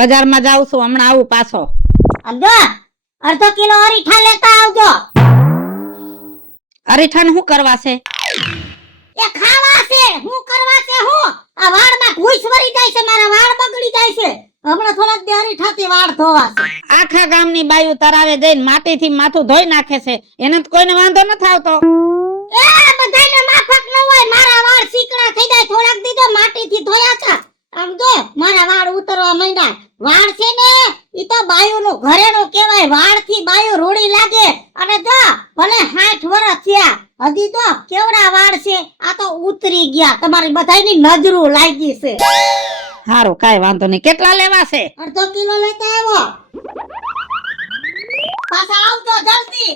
બજારમાં જાઉં છું, હમણાં આવું પાછો. સમજો, અડધો કિલો અરીઠા લેતા આવજો. અરીઠાને શું કરવા છે? એ ખાવા છે. હું કરવા છે હું? આ વાળમાં ઘૂસ વળી જાય છે, મારા વાળ બગડી જાય છે. હમણાં થોડાક દી અરીઠાથી વાળ ધોવા છે. આખા ગામની બાયું તરાવે જઈને માટીથી માથું ધોઈ નાખે છે, એને તો કોઈને વાંધો ન આવતો. એ બધાને માફક ન હોય. મારા વાળ ચીકણા થઈ જાય. થોડાક દી તો માટીથી ધોયા છે. આમ જો મારા વાળ ઉતરવા માંડ્યા. વાળ છે ને ઈ તો બાયુનું ઘરેણું કહેવાય. વાળથી બાયુ રૂડી લાગે. અને જો ભલે 60 વર્ષ થયા હજી તો કેવડા વાળ છે. આ તો ઉતરી ગયા. તમારી બધાયની નજરું લાગી છે. હારું, કાઈ વાંધો નહીં. કેટલા લેવા છે? અડધો કિલો લેતા આવો. પાછા આવજો જલ્દી.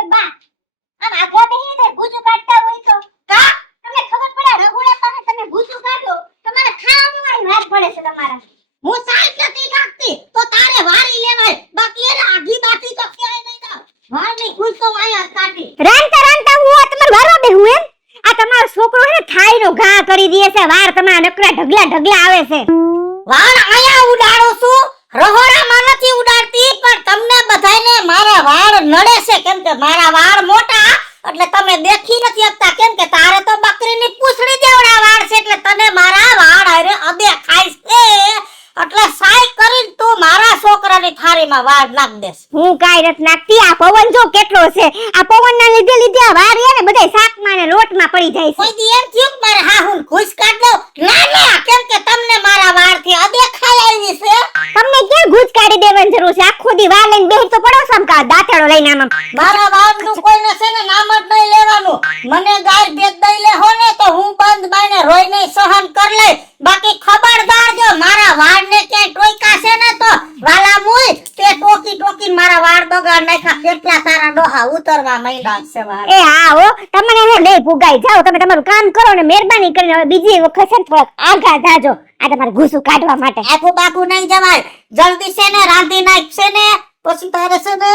એ બા, આમ આગળ બેહી દે. ભૂજું કાઢતા હોય તો કા તમને ખબર પડે રઘુડા પાસે તમે ભૂજું કાઢો તમારે ખાવાનું વાત પડે છે તમારા. હું સાઈડ નથી નાખતી તો તારે વારી લેવાય. બાકી એને આઘી બાકી તો ક્યાંય નહીં જાવ. વારની ખુશ તો આયા કાઢી. રાંતા રાંતા હું તમાર વારવા બેહું એમ? આ તમારો છોકરો હે ને થાઈનો ઘા કરી દે છે. વાર તમારા નકરા ઢગલા ઢગલા આવે છે. વાળ આયા ઉડાડો છું. રહોડામાં નથી ઉડાડતી, પણ તમને બધાયને મારા વાળ નડે છે. કેમ કે મારા વાળ મોટા એટલે તમે દેખી નથી શકતા. કેમ કે તારે તો બકરીની પૂંછડી જેવડા વાળ છે એટલે તને મારા વાળ હારે અદે ખાય છે. એટલે સાઈ કરીને તું મારા છોકરાની થાળીમાં વાળ નાખ દેસ. હું કાઈ રત નાખતી. આ પવન જો કેટલો છે. આ પવનના લીધે આ વાર હે ને બધાય શાકમાં ને લોટમાં પડી જાય છે. કોઈ દી એમ થયું કે મારે હા હું ખુશ કાઢ દઉં? ના ના, કેમ કે તમને મારા વાળથી અદે ખાઈ આવી છે. તમને ક્યાં ગુજ કાઢી દેવાની જરૂર છે? આખો દી વાર લઈને બેહી તો પડો સમ કા દાંતેડો લઈને આમ. મારા વાળનું કોઈને છે ને નામ જ નહીં લેવાનું. મને ગાય ભેદ દઈ લે હો ને તો હું બંધ બાઈને રોઈ નહીં સહન કર લે. બાકી ખબરદાર જો મારા વાળને ક્યાંય ટોયકા છે ને તો વાલા મુય તે ટોકી ટોકી મારા વાળ બગાડ નાખ્યા. કેટલા તારા ડોહા ઉતરવા માંડ્યા છે વાળ. એ હા હો, તમને હે લઈ પુગાઈ જાઓ. તમે તમારું કામ કરો ને મહેરબાની કરીને હવે બીજી વખત છે ને થોડાક આગા જાજો આ તમારે ઘૂસું કાઢવા માટે. આખું બાપુ નહીં જવાય. જલ્દી છે ને રાંધી નાખ છે ને પછી તારે છે ને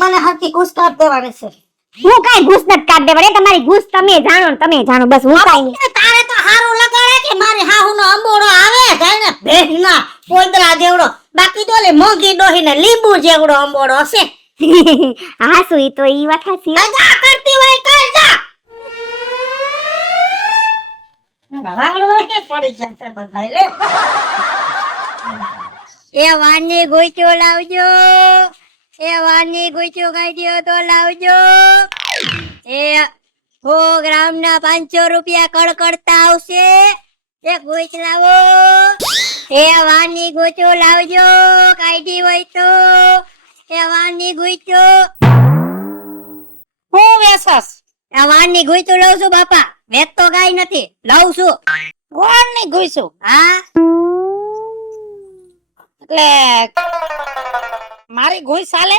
મને હરકી ઘૂસ કાઢ દેવાની છે. હું કાઈ ઘૂસ નથી કાઢ દેવાની. તમારી ઘૂસ તમે જાણો ને તમે જાણો, બસ હું કાઈ નહીં. તારે તો હારું લગાડે કે મારી હાહુનો અંબોડો આવે જાણે ભેંસના પોદરા જેવડો. બાકી તો લે મોંઘી ડોહીને લીંબુ જેવડો અંબોડો હશે. હા શું ઈ તો ઈ વાત સાચી. જા કરતી હોય કર જા. વાળવા કે પડી જશે બધાય લે. એ વાની ગોઈચો લાવજો. એ વાની ગોઈચો કાઢ્યો તો લાવજો. એ 100 ગ્રામના 500 રૂપિયા કડકડતા આવશે. એ ગોઈચ લાવો. એ વાની ગોઈચો લાવજો કાઢી હોય તો. એ વાની ગોઈચો. હું વેસસ? આ વાની ગોઈચો લઉં છું બાપા. વેચ તો ગાય નથી, લઉં છું. વાળની ઘૂસું? હા એટલે મારી ઘૂસ હાલે?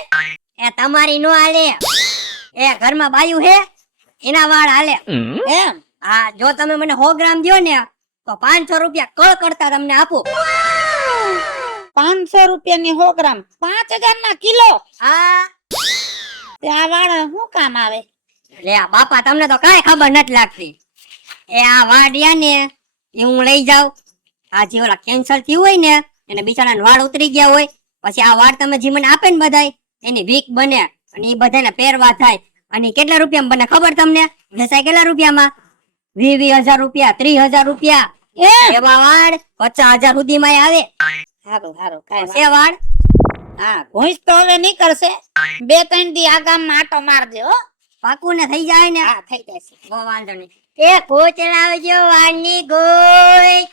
એ તમારી નો હાલે. એ ઘરમાં બાયું હે એના વાળ હાલે. એમ? હા, જો તમે મને 100 ગ્રામ દ્યો ને તો 500 રૂપિયા કળ કરતા તમને આપો. 500 રૂપિયાની 100 ગ્રામ 5000 ના કિલો. હા ત્યાં વાળ શું કામ આવે? લે આ બાપા તમને તો કાઈ ખબર નથી લાગતી. એ આ વાડિયા ને એ હું લઈ જાઉં. આ જે ઓલા કેન્સર થયું હોય ને એને બિચારાના વાળ ઉતરી ગયા હોય, પછી આ વાળ તમે જે મને આપે ને બધાય એની વીક બને અને એ બધાને પહેરવા થાય. અને કેટલા રૂપિયામાં બને ખબર તમને? વેચાય કેટલા રૂપિયામાં? 20,000 રૂપિયા, 30,000 રૂપિયા. એવા વાળ 50,000 સુધીમાં આવે. હારું હારું, કાઈ છે વાળ. હા, ઘૂસ તો હવે નીકળશે. 2-3 દી આ ગામમાં આટો મારજે હો. પાકું ને થઈ જાય ને? હા, થઈ જશે. બહુ વાંધો નહીં. એ ગોચ લાવજો વાળની ગોચ.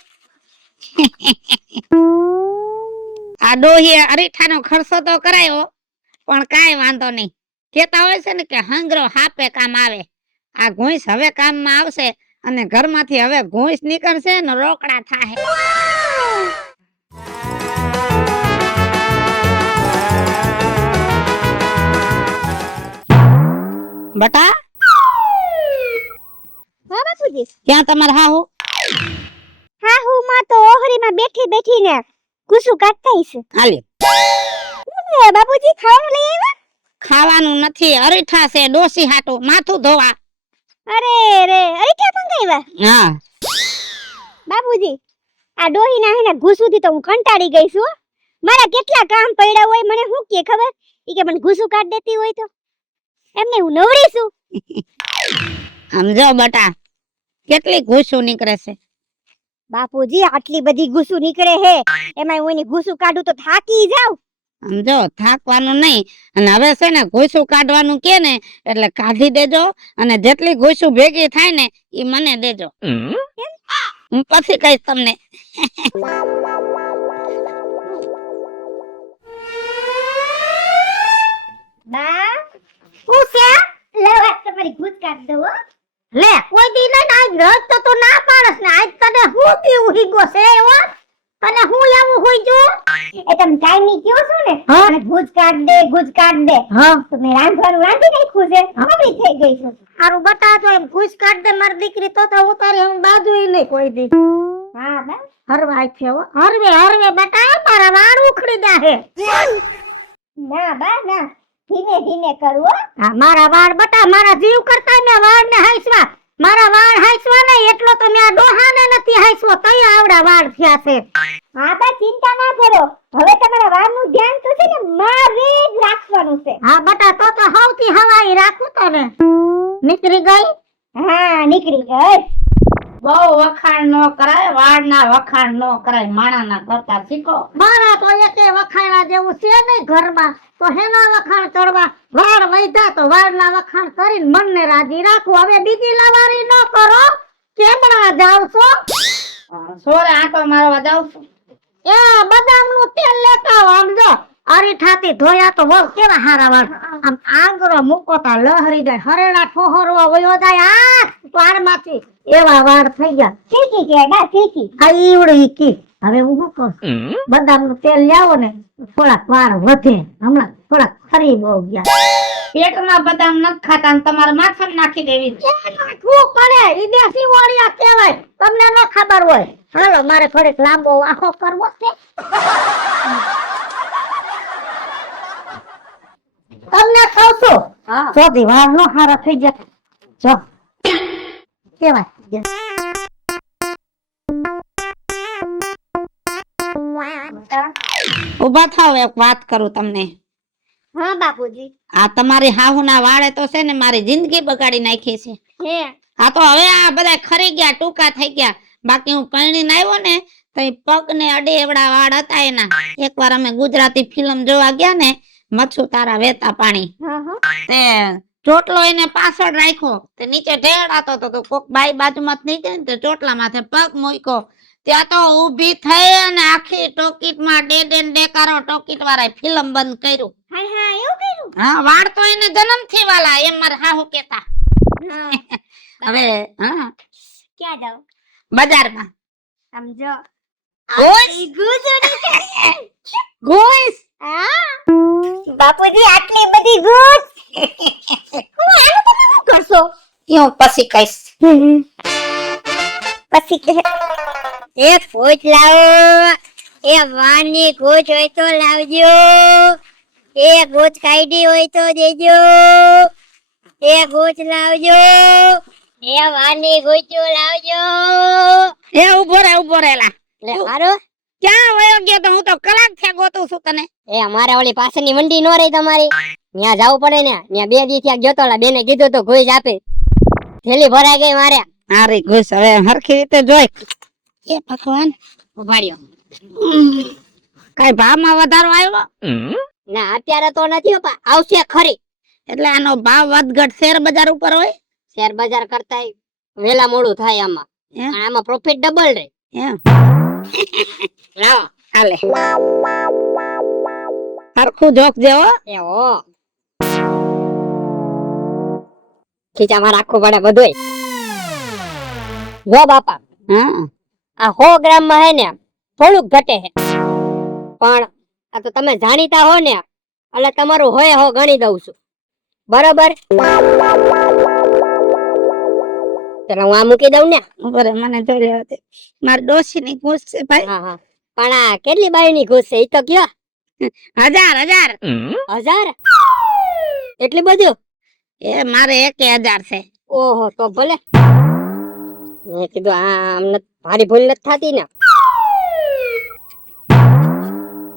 આ ડોહીએ અરીઠાનો ખર્ચો તો કરાયો પણ કાઈ વાંધો નહીં. કેતા હોય છે ને કે હંગરો હાપે કામ આવે. આ ઘૂસ હવે કામમાં આવશે અને ઘરમાંથી હવે ઘૂસ નીકળશે ને રોકડા થાહે. બટા, હા બાપુજી. ક્યાં તમારે હાહુ? હા હું માં તો ઓહરીમાં બેઠી બેઠીને કુસુ કાઢતા છે. હાલી. બાપુજી ખાવાનું લઈ આવ્યા? ખાવાનું નથી, અરીઠા છે ડોસી હાટુ માથું ધોવા. અરે રે અરે ક્યાં મંગાવ્યા હા બાપુજી આ ડોહીના હેને ઘૂસુથી તો હું કંટાળી ગઈ છું હો. મારા કેટલા કામ પડ્યા હોય મને શું કે ખબર ઈ કે મને ઘૂસું કાઢ દેતી હોય તો એમને હું નવરી છું સમજો બટા કેટલી ઘૂસું નીકળે છે. બાપુજી આટલી બધી ઘૂસું નીકળે હે એમાં હું એની ઘૂસું કાઢું તો થાકી જાઉં સમજો થાકવાનું નહીં અને હવે છે ને ઘૂસું કાઢવાનું કે ને એટલે કાઢી દેજો અને જેટલી ઘૂસું ભેગી થાય ને ઈ મને દેજો હું પછી કહીશ તમને. બા હું છે લે વાત તમારી ઘૂસ કાઢ દો હો. લે કોઈ દી ને આજ રજ તો ના પાડસ ને આજ તને હું પીવું હીગો છે હો તને હું લેવું હોય જો એ તમે કાઈ કયો છો ને અને ઘૂસ કાઢ દે હા તો મેં રાંધવાનું રાંધી નાખ્યું છે હમણાં થઈ ગઈ છે હારું બતા તો એમ ઘૂસ કાઢ દે મારી દીકરી તો હું તારી હું બાજુય નહીં કોઈ દી હા બા હરવા છે હો હરવે બટા મારા વાળ ઉખડી દા હે ના બા ના ધીમે ધીમે કરું હા મારા વાળ બટા મારા જીવ કરતા મેં વાળ ને હાઈસવા મારા વાળ હાઈસવા નહીં એટલો તો મેં ડોહાને નથી હાઈસવો તઈ આવડા વાળ થયા છે હા બા ચિંતા ના કરો હવે તમારા વાળનું ધ્યાન તો છે ને મારે જ રાખવાનું છે હા બટા તો હવથી હવાઈ રાખું તો ને નીકળી ગઈ હા નીકળી ગઈ બહુ વખાણ નો કરાય વાળના વખાણ નો કરાય માણાના કરતા શીખો. મારા તો એકે વખાણા જેવું છે નહીં ઘરમાં તો હેના વખાણ કરવા વાળ વૈધા તો વાળના વખાણ કરીને મનને રાજી રાખો હવે બીજી લવારી ન કરો કેમણા જાવ છો સોરે આંટો મારવા જાઉં છું. એ બદામનું તેલ લેતા આવો આમ જો અરીઠાથી ધોયા તો બહુ કેવા હારા વાળ આમ આંગરો મૂકો તા લહરી જાય હરેડા ઠોહરવા વયો જાય આ વાળમાંથી એવા વાળ થઈ ગયા ઠીકી કે ના ઠીકી આ ઈવડી કી હવે હું શું કહું બદામનું તેલ લાવો ને થોડાક વાળ વધે હમણાં થોડાક ખરી બહુ ગયા પેટમાં બદામ નથી ખાતા ને તમારે માથામાં નાખી દેવી છે. નાખવું પડે ઈ દેશી વળિયા કહેવાય તમને ન ખબર હોય હાલો મારે થોડીક લાંબો આખો કરવો છે તમને કહું છું હા ચોથી વાર નો હારા થઈ જાય જો કેવાય ઉભા થાવ એક વાત કરું તમને. હા બાપુજી આ તમારી હાહુના વાળે તો છે ને મારી જિંદગી બગાડી નાખી છે. હે આ તો હવે આ બધા ખરી ગયા ટૂંકા થઈ ગયા બાકી હું પરણીને આવ્યો ને તો એ પગને અડે એવડા વાળ હતા એના. એકવાર અમે ગુજરાતી ફિલ્મ જોવા ગયા ને મચ્છુ તારા વેતા પાણી હા હા તે ચોટલો એને પાછળ રાખ્યો તે નીચે ઢેડાતો તો કોક બાઈ બાજુમાં નીકળી ને તે ચોટલા માથે પગ મૂક્યો ત્યાં તો ઊભી થઈ અને આખી ટોકીટ માં ડેકારો ટોકીટ વાળા ફિલ્મ બંધ કર્યું. હા હા એવું કર્યું હા વાળ તો એને જન્મથી વાલા એમ મારે હાહુ કેતા. હા હવે હા ક્યાં જાવ બજારમાં સમજો ઘૂસ ઘૂસ બાપુજી આટલી બધી ઘૂસ હું આનું તમે શું કરશો હું પછી કહીશ. પછી કે એ ફોજ લાવો એ વાની ગોચ હોય તો લાવજો એ ગોચ કાઢી હોય તો દેજો એ ગોચ લાવજો એ વાની ગોચો લાવજો એ ઉભો રહેલા લે હારો ક્યાં વયો ગયો તો હું તો કલાક થયા ગોતું છું તને. એ અમારે ઓલી પાછળની મંડી નો રહી તમારી ત્યાં જવું પડે ને ત્યાં 2 દી થયા ગયો તો બેને કીધું તો ઘોઈ જ આપે થેલી ભરાઈ ગઈ મારે હારી ઘૂસ હવે હરખી રીતે જોઈ એ ભગવાન ઉભાડ્યો કઈ ભાવમાં વધારો આવ્યો ના અત્યારે તો નથી હો પા આવશે ખરી એટલે આનો ભાવ વધઘટ શેર બજાર ઉપર હોય શેર બજાર કરતા વેલા મોડું થાય આમાં એમ? અને આમાં પ્રોફિટ ડબલ રહે એમ લાવો હાલે હરખું જોક જેવો એવો ખીચામાં રાખવું પડે બધું જો બાપા હા આ 100 ગ્રામ માં હે ને થોડુંક ઘટે છે પણ આ તો તમે જાણીતા હો ને એટલે તમારું હોય હો ગણી દઉં છું બરોબર ચલો હું આ મૂકી દઉં ને બરે મને જોઈ લેવા દે મારી ડોશી ની ઘૂસ છે ભાઈ. હા હા પણ આ કેટલી બાઈ ની ઘૂસ છે એ તો કયો 1000 1000 એટલી બધું એ મારે 1000 છે. ઓહો તો ભલે. મેં કીધું આ અમને ભારી ભૂલ નથી થતી ને.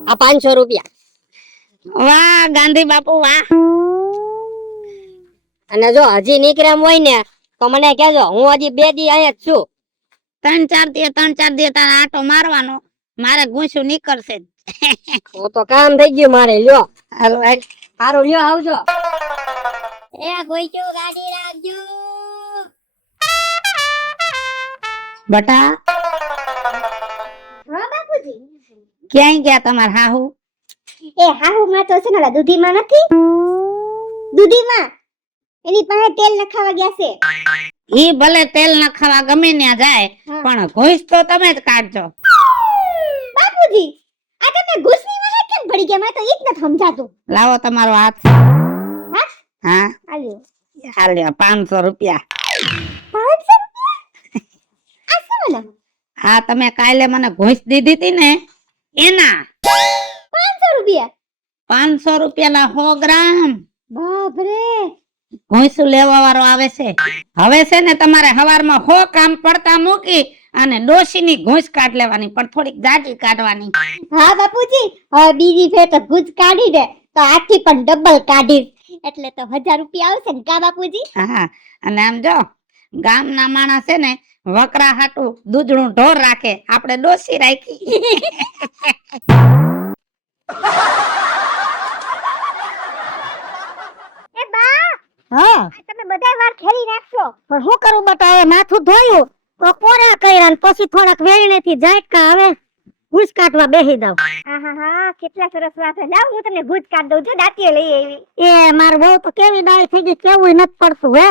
આ 500 રૂપિયા. વાહ ગાંધી બાપુ વાહ. અને જો હજી નીકળ્યા એમ હોય ને તો મને કહેજો, હું હજી 2 દી અહીંયા જ છું. 3-4 દી તારે આટો મારવાનો, મારે ગુંસું નીકળશે જ. તો કામ થઈ ગયું મારે. લ્યો હાલો હાલ. સારું, લ્યો આવજો. એ ગોઈચો ગાડી રાખજો. બટા હા બાપુજી. ક્યાંય ગયા તમાર હાહુ? એ હાહુ માં તો છે ને ઓલા દૂધીમાં નથી, દૂધીમાં એની પાસે તેલ નખાવા ગયા છે. ઈ ભલે તેલ ન ખાવા ગમે ત્યાં જાય, હા. પણ ઘોઈસ તો તમે જ કાઢજો. બાપુજી આ તમે ઘૂસની માં કેમ પડી ગયા? મને તો ઈ જ નથી સમજાતું. લાવો તમારો હાથ. હાથ? હા આલ્યો. હાલ્યો 500 રૂપિયા. 500 રૂપિયા? આ શું ઓલા? આ તમે કાલે મને ઘોઈસ દીધી હતી ને એના 500 રૂપિયા? 500 રૂપિયાના 100 ગ્રામ બાપ રે. ઘોઈસું લેવા વાળો આવે છે. હવે છે ને તમારે હવારમાં 100 કામ પડતા મૂકી અને ડોશીની ઘોઈસ કાઢ લેવાની, પણ થોડીક જાજી કાઢવાની. હા બાપુજી, હવે બીજી ફેર તો ગુજ કાઢી દે તો આથી પણ ડબલ કાઢીશ, એટલે તો 1000 રૂપિયા આવશે ને કા બાપુજી? હા, અને આમ જો ગામના માણસ છે ને વકરા હાટું દૂધણું ઢોર રાખે, આપણે ડોશી રાખી. એ બા, હા તમે બધા વાર ખેલી નાખશો. પણ શું કરું બટા? હવે માથું ધોયું તો કોરા કર્યા ને પછી થોડાક વેણીથી ઝાટકા હવે ઘૂસ કાઢવા બેસી દઉં. આહાહા, કેટલા સરસ વાત છે. લાવ હું તમને ગુજ કાઢ દઉં છું, દાંતીએ લઈ આવી. એ માર વહુ તો કેવી ડાય થઈ ગઈ, કેવું નથી પડતું હે.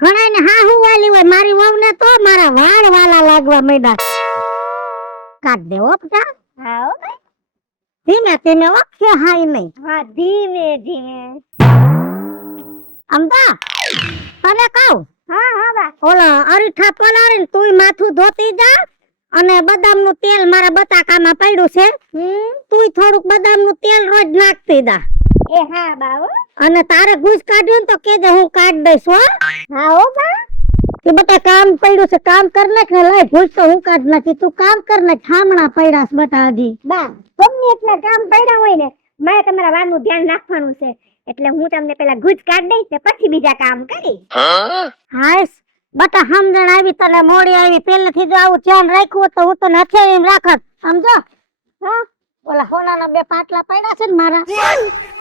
ઘણા ને હા હું વાલી હોય, મારી વહુ ને તો મારા વાળ વાલા લાગવા માંડ્યા. કાઢ દે ઓપટા. હા હો ભાઈ. ધીમે ધીમે ઓકે હાઈ નહીં. હા, ધીમે ધીમે. અમદા તને કહું, હા હા બા. ઓલા અરીઠા પલાળીને તુંય માથું ધોતી જા, અને બદામનું તેલ મારા બટાકામાં પડ્યું છે, તુંય થોડુંક બદામનું તેલ રોજ નાખતી જા. એ હા બા હો. અને તારે ઘૂસ કાઢ્યું ને તો કેજે હું કાઢ દઈશ હો. હા હો બા. કે બટા કામ પડ્યું છે, કામ કર નાખ ને, લઈ ઘૂસ તો હું કાઢ નાખી, તું કામ કર નાખ. ઠામણા પડ્યા છે બટા હજી. બા, ગમે એટલા કામ પડ્યા હોય ને, મારે તમારા વાળનું ધ્યાન રાખવાનું છે, એટલે હું તમને પેલા ગુજ કાઢ દઈશ ને પછી બીજા કામ કરીશ. હાઈસ બટા, સમજણ આવી તને મોડી આવી, પહેલેથી જો આવું ધ્યાન રાખ્યું હોત તો હું તને હથેળીને રાખત, સમજો. હા, ઓલા સોનાના 2 પાટલા પડ્યા છે ને મારા,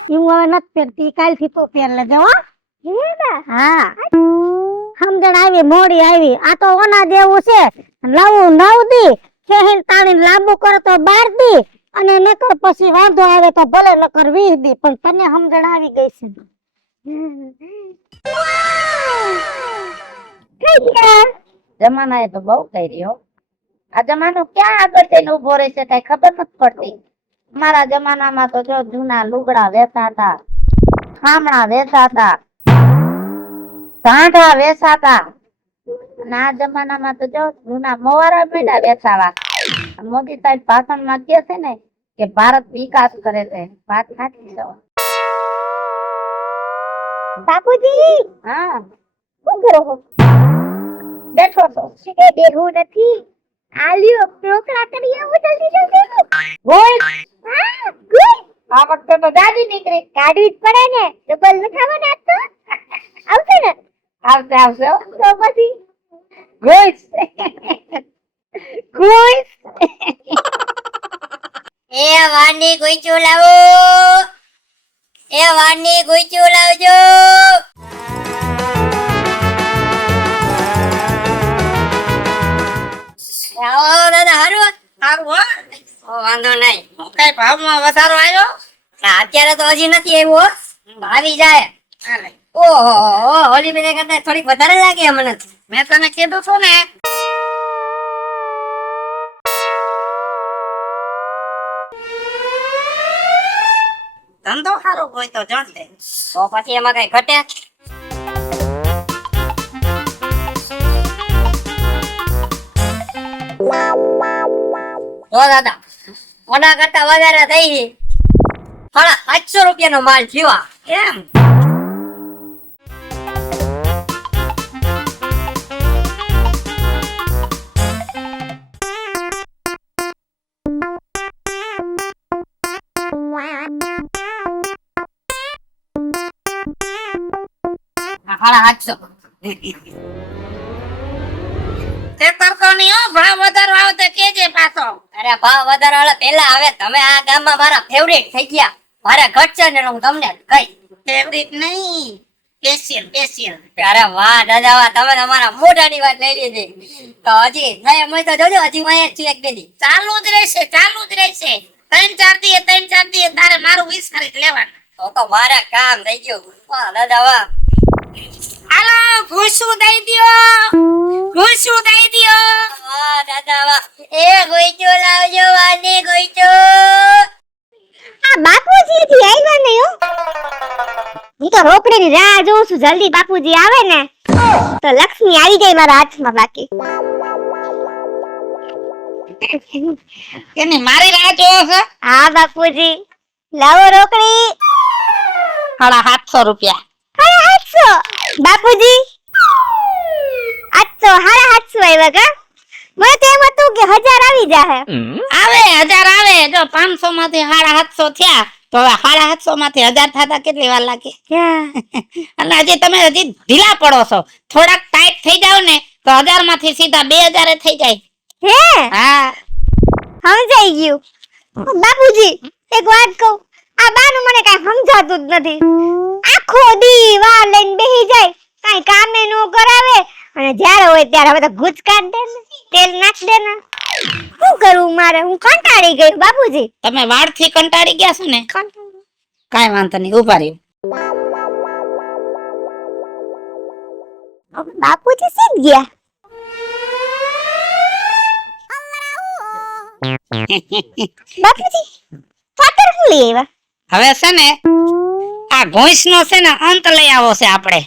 ઈ હું હવે નથી પહેરતી, કાલથી તું પહેર લેજે હો. હે બા? હા, સમજણ આવી મોડી આવી. આ તો ઓના જેવું છે, નવું 9 દી ખેહીને તાણીને લાંબુ કરે તો 12 દી, અને નકર પછી વાંધો આવે તો ભલે નકર 20 દી, પણ તને સમજણ આવી ગઈ છે. જમાનાએ તો બહુ કરી હો. આ જમાનો ક્યાં આગળ જઈને ઉભો રહે છે કઈ ખબર નથી પડતી. મારા જમાનામાં તો જો જૂના લુગડા વેચાતા, ખામણા વેચાતા, ઢાંઢા વેચાતા, અને આ જમાનામાં તો જો જૂના મોવારા મીંડા વેચાવા. મોદી સાહેબ ભાષણમાં કહે છે ને કે ભારત વિકાસ કરે છે, વાત સાચી છે. બાપુજી, હા, શું કરો છો? બેઠો છો. એ બેહું નથી. આલ્યો રોકડા કરી આવો જલ્દી જલ્દી. બોલ, હા, ગુડ. આ વખતે તો જાજી નીકળી. કાઢવી જ પડે ને, ડબલ નખાવા ના તો આવશે ને. આવશે આવશે હો. તો પછી ગુઈસ ગુઈસ. એ વારની ગુઈચું લાવો. એ વારની ગુઈચું લાવજો. આવો દાદા, હારું સારું હો. વાંધો નહીં. કઈ ભાવમાં વધારો આવ્યો? અત્યારે તો હજી નથી આવ્યો હો. આવી જાય. હાલે. ઓહો, હોલી બેને કરતા થોડીક વધારે લાગે મને તો. મેં તને કીધું છું ને. ધંધો સારો હોય તો જણ દે. તો પછી એમાં કઈ ઘટે? જો દાદા, ઓના કરતા વધારે થઈ ગઈ. 850 રૂપિયાનો માલ થયો. એમ 750. તે કરતો નહીં હો, ભાવ વધારો આવે તો કેજે પાછો. અરે ભાવ વધારો વાળા પેલા હવે તમે આ ગામમાં મારા ફેવરેટ થઈ ગયા. મારે ઘટશે ને હું તમને કઈ. ફેવરિટ નહીં, સ્પેશિયલ. અરે વાહ દાદા વાહ, તમે તમારા મોઢાની વાત લઈ લીધી. તો હજી નહીં હોય તો જોજો, હજી હું છું એક બેની. ચાલુ જ રહેશે. 3-4 દીએ તારે મારું વિસ્તરિત લેવાનું. તો મારે કામ થઈ ગયું. વાહ દાદા વાહ. હાલો, ઘૂસું દઈ દ્યો. વાહ દાદા વાહ. એ ગોઈચો લાવજો, વાની ગોઈચો. આ બાપુજી હજી આવ્યા નહીં હો. હું તો રોકડીની રાહ જોઉં છું, જલ્દી બાપુજી આવે ને તો લક્ષ્મી આવી જાય મારા હાથમાં. બાકી એને મારી રાહ જોવો છો? હા બાપુજી, લાવો રોકડી. 750 રૂપિયા. 750 બાપુજી, આજ તો 750 આવ્યા કા? મને તો એમ હતું કે 1000 આવી જાહે. આવે 1000 આવે. જો 500 માંથી 750 થયા તો હવે 750 માંથી 1000 થતા કેટલી વાર લાગે? અને હજી તમે ઢીલા પડો છો. થોડાક ટાઈટ થઈ જાવ ને તો 1000 માંથી સીધા 2000 થઈ જાય. હે હા, સમજાઈ ગયું. બાપુજી એક વાત કહું, આ બાનું મને કઈ સમજાતું જ નથી. આખો દી વાર લઈને બેહી જાય, કઈ કામે નો કરાવે, અને જ્યારે હોય ત્યારે હવે તો ગુચ કાઢ દે ને, તેલ નાખ દે ને. શું કરું મારે? હું કંટાળી ગઈ બાપુજી. તમે વાળથી કંટાળી ગયા છો ને? કાઈ વાંધો નહીં, ઉભા રહ્યો. બાપુજી સીધ ગયા. બાપુજી ફાતર હું લઈ આવ્યા? હવે છે ને આ ઘોંસનો છે ને અંત લઈ આવો છે આપણે,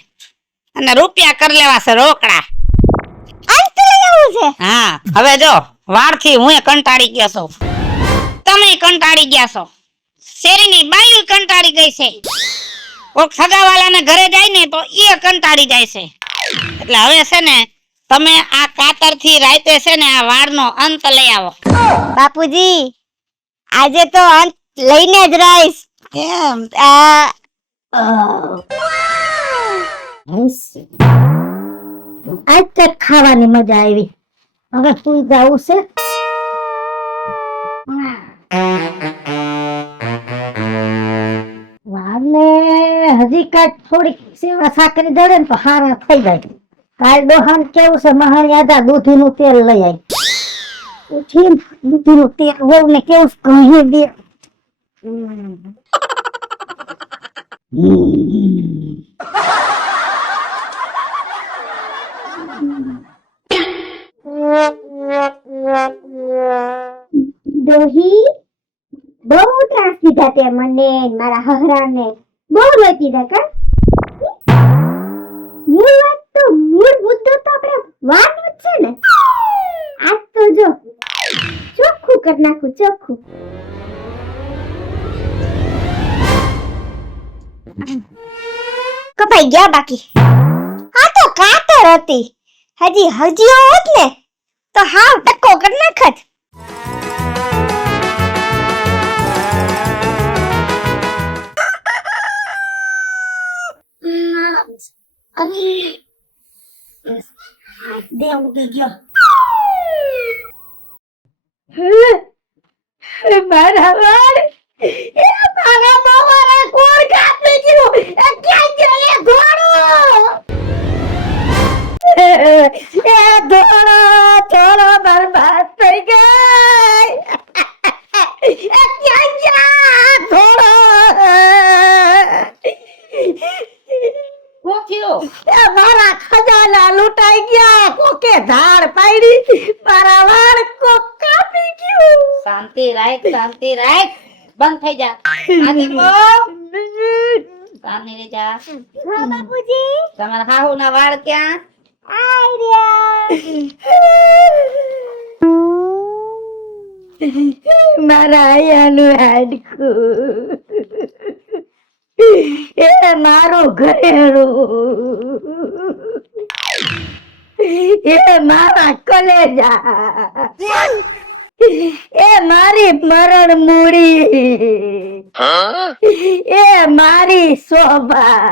અને રૂપિયા કરી લેવા છે રોકડા. અંત લઈ આવું છે? હા, હવે જો વાળથી હું કંટાળી ગયો છું, તમે કંટાળી ગયા છો, શેરીની બાયું કંટાળી ગઈ છે, કોક સગાવાલાને ઘરે જાય ને તો એ કંટાળી જાય છે. એટલે હવે છે ને તમે આ કાતરથી રાતે છે ને આ વાળનો અંત લઈ આવો. બાપુજી આજે તો અંત લઈને જ રહીશ. એમ આજ તો ખાવાની મજા આવી. હવે સુઈ જવું છે. વારને હજી કાંઈક થોડીક સેવા સાકરી દળે ને તો હારા થઈ જાય. કાલ ડોહાન કેવું છે, મહારાજા દૂધીનું તેલ લઈ આવી. ઉઠી દૂધીનું તેલ વહુ ને કેવું કહી દે. ડોહી બહુ ત્રાસ દીધા તે મને, મારા હહરાને બહુ લોહી પીધા કા? મૂળ વાત તો મૂળ મુદ્દો તો આપણે વાતનો જ છે ને. આજ તો જો ચોખ્ખું કરી નાખું, ચોખ્ખું. કપાઈ ગયા બાકી. આ તો કાતર હતી, હજી હોત ને તો હાવ ટક્કો કરી નાખત. દેવ ઉગી ગયો. મારા વાળ, એ મારા મારા કોણ કાપી ગયું? એ ક્યાં ગયો એ ઘોડો? એ ઘોડો થોડો બરબાદ થઈ ગઈ. એ ક્યાં ગયા ઘોડો? શું થયું? એ મારા ખજાના લૂંટાઈ ગયા. કોકે ધાડ પાડી, મારા વાળ કોક કાપી ગયું. શાંતિ રાખ, બંધ થઈ જા. આજી બહુ શાંતિ રહી જા. હા બાપુજી, તમારા હાહુના વાળ ક્યાં? આઈ રહ્યા. મારા આયાનું હાડકું, એ મારું ઘરેણું, એ મારા કલેજા, એ મારી મરણ મૂડી, એ મારી શોભા.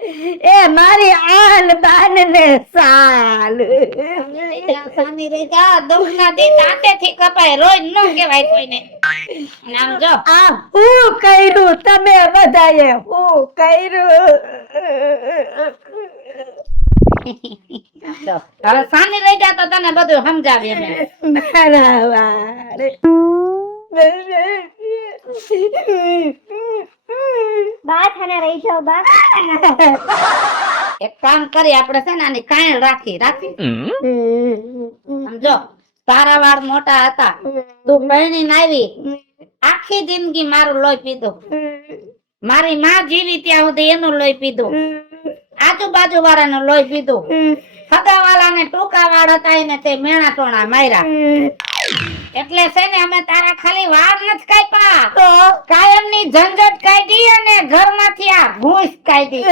એ મારી આન બાન ને સાલ સાની રહી જા દુખના દી દાંતેથી કપાય રોજ ન કહેવાય કોઈને અને આમ જો આ હું કર્યું તમે બધાએ હું કર્યું જો, હવે સાની રહી જા તો તને બધું સમજાવીએ અમે મારા વાળ બા થાને રહી જાવ બા એક કામ કરી આપણે છે ને આની કાયણ રાખી સમજો તારા વાળ મોટા હતા તું પરણીને આવી આખી જિંદગી મારું લોહી પીધું મારી માં જીવી ત્યાં સુધી એનું લોહી પીધું આજુબાજુ વાળાનું લોહી પીધું સગાવાળાને ટૂંકા વાળ હતા એને તે મેણા ટોણા માર્યા એટલે છે ને અમે તારા ખાલી વાળ નથી કાપ્યા તો કાયમની ઝંઝટ કાઢી અને ઘરમાંથી આ ભૂસ કાઢી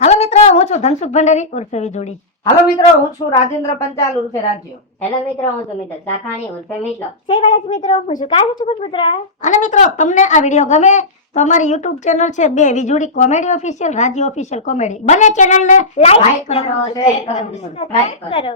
હાલો મિત્રો હું છું ધનસુખ ભંડારી ઉર્ફે વિજોડી હાલો મિત્રો હું છું રાજેન્દ્ર પંચાલ ઉર્ફે રાજ્યો હેલો મિત્રો હું છું મિત્ર ચાકાણી ઉર્ફે મિતલો સેવાળાજ મિત્રો હું છું કાજુ પુત્ર અને મિત્રો તમને આ વિડિયો ગમે તો અમારી YouTube ચેનલ છે બે વિજોડી કોમેડી ઓફિશિયલ રાજ્ય ઓફિશિયલ કોમેડી બંને ચેનલને લાઈક કરો શેર કરો, સબસ્ક્રાઇબ કરો. કરો